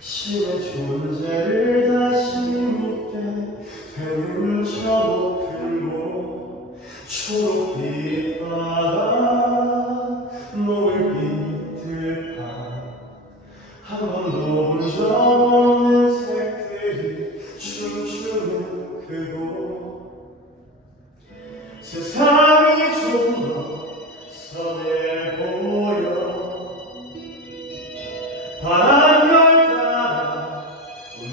신의 존재를 다시 되는 저 높은 곳 초록빛 바다 노을빛 들판한 번도 본적 없는 색들이 춤추는 그곳. 세상이 좀 더 선해 보여. 따라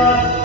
Lord.